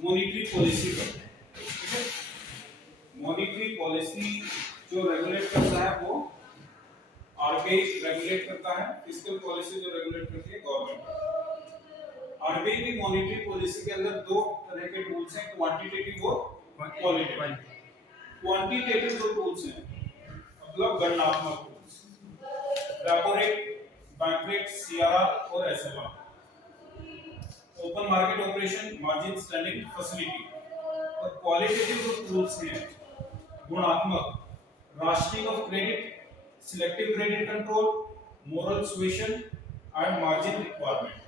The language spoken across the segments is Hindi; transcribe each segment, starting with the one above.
मॉनिटरी पॉलिसी करते हैं। ठीक है, मॉनिटरी पॉलिसी जो रेगुलेट करता है वो आरबीआई रेगुलेट करता है। फिस्कल पॉलिसी जो रेगुलेट करती है गवर्नमेंट। आरबीआई की मॉनिटरी पॉलिसी के अंदर दो तरह के टूल्स हैं, क्वांटिटेटिव और क्वालिटेटिव। क्वांटिटेटिव जो टूल्स हैं मतलब गणनात्मक tools, repo rate, bank rate, CRR और SLR. Open market operation, margin standing facility. और क्वालिटेटिव जो टूल्स हैं गुणात्मक, rationing of credit, selective credit control, moral suasion and margin requirement.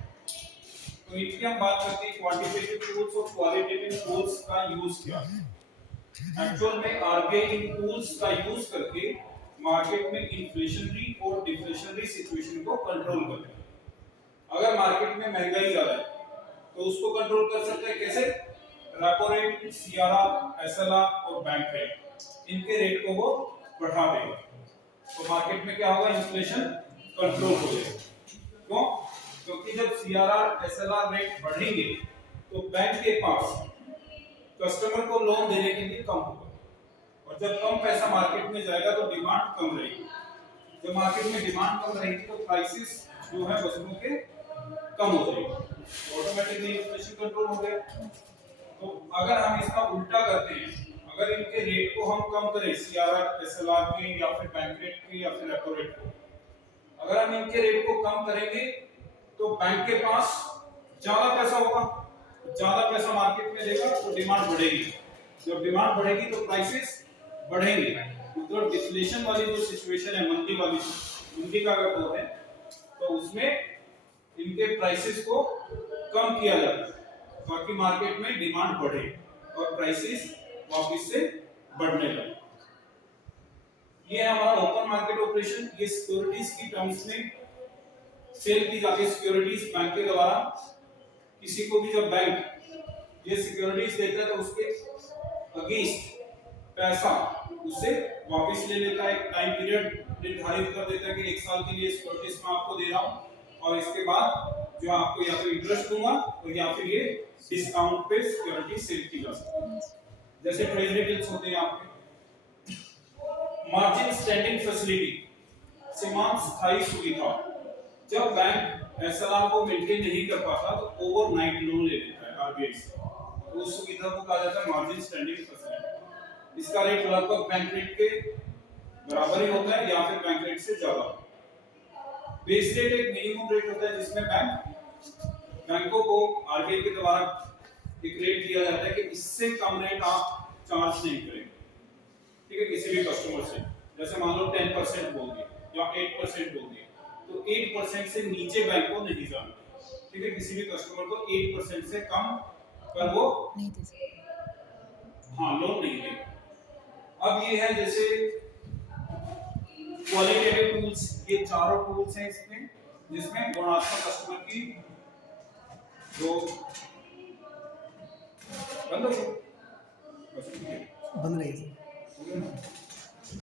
तो इनकी हम बात करते हैं क्वांटिटेटिव टूल्स और क्वालिटेटिव टूल्स का यूज क्या है। एक्चुअल में आरबीआई इन टूल्स का यूज करके मार्केट में इन्फ्लेशनरी और डिफ्लेशनरी सिचुएशन को कंट्रोल करते हैं। अगर मार्केट में महंगाई ज्यादा है तो उसको कंट्रोल कर सकते हैं कैसे? रेपो रेट, सीआरआर, एसएलआर और बैंक रेट, इनके रेट को वो बढ़ा देगा तो मार्केट में क्या होगा? इन्फ्लेशन कंट्रोल हो जाएगा। क्यों? क्योंकि जब सीआरआर, एसएलआर रेट बढ़ेंगे तो बैंक के पास कस्टमर को लोन देने के लिए कम होगा और जब कम पैसा मार्केट में जाएगा तो डिमांड कम रहेगी। जब मार्केट में डिमांड कम रहेगी तो प्राइसेस जो है वस्तुओं के कम हो जाएगी, ऑटोमेटिकली इन्फ्लेशन कंट्रोल हो गया। तो अगर हम इसका उल्टा करते हैं, अगर इनके रेट को हम कम करें, सीआरआर, एसएलआर के या फिर बैंक रेट के या फिर रेपो रेट को, अगर हम इनके रेट को कम करेंगे तो बैंक के पास ज्यादा पैसा होगा, ज्यादा पैसा मार्केट में देगा तो डिमांड बढ़ेगी। जब डिमांड बढ़ेगी तो प्राइसेस बढ़ेंगे। तो डिफ्लेशन वाली जो सिचुएशन है, मंदी वाली, मंदी का अगर दौर है तो उसमें इनके प्राइसेस को कम किया जाता है ताकि मार्केट में डिमांड बढ़े और प्राइसेस वापस से बढ़ने लगे। ये है हमारा ओपन मार्केट ऑपरेशन। ये सिक्योरिटीज की टर्म्स में सेल की जाती है सिक्योरिटीज बैंक के द्वारा। किसी को भी जब बैंक ये सिक्योरिटीज देता है तो उसके अगेंस्ट पैसा उससे वापस ले लेता है। एक टाइम पीरियड निर्धारित कर देता है कि 1 साल के लिए सिक्योरिटीज मैं आपको दे रहा हूं और इसके बाद जो आपको या तो इंटरेस्ट दूंगा और या फिर ये डिस्काउंट पे सिक्योरिटी सेल की जा सकती है, जैसे ट्रेजरी बिल्स होते हैं आपके। मार्जिन स्टैंडिंग फैसिलिटी, सीमांत स्थायी सुविधा। जब बैंक एसएलआर को मेंटेन नहीं कर पाता तो ओवरनाइट लोन ले लेता है आरबीआई से, तो उस सुविधा को कहा जाता है मार्जिन स्टैंडिंग फैसिलिटी। इसका रेट लगभग बैंक रेट के बराबर ही होता है या फिर बैंक रेट से ज्यादा। बेस रेट एक मिनिमम रेट होता है जिसमें बैंकों को आरबीआई के द्वारा एक रेट दिया जाता है कि इससे कम रेट आप चार्ज नहीं करेंगे, ठीक है, किसी भी कस्टमर से। जैसे मान लो 10% बोल दिया या 8% बोल दिया तो 8% से नीचे बैंक को नहीं जाना, ठीक है, किसी भी कस्टमर को 8% से कम पर वो नहीं दे सकते, हाँ, लोन नहीं देगा। अब ये है जैसे क्वालिटेटिव टूल्स, ये चारों टूल्स हैं इसमें जिसमें गुणात्मक कस्टमर की जो बंद हो बंद नहीं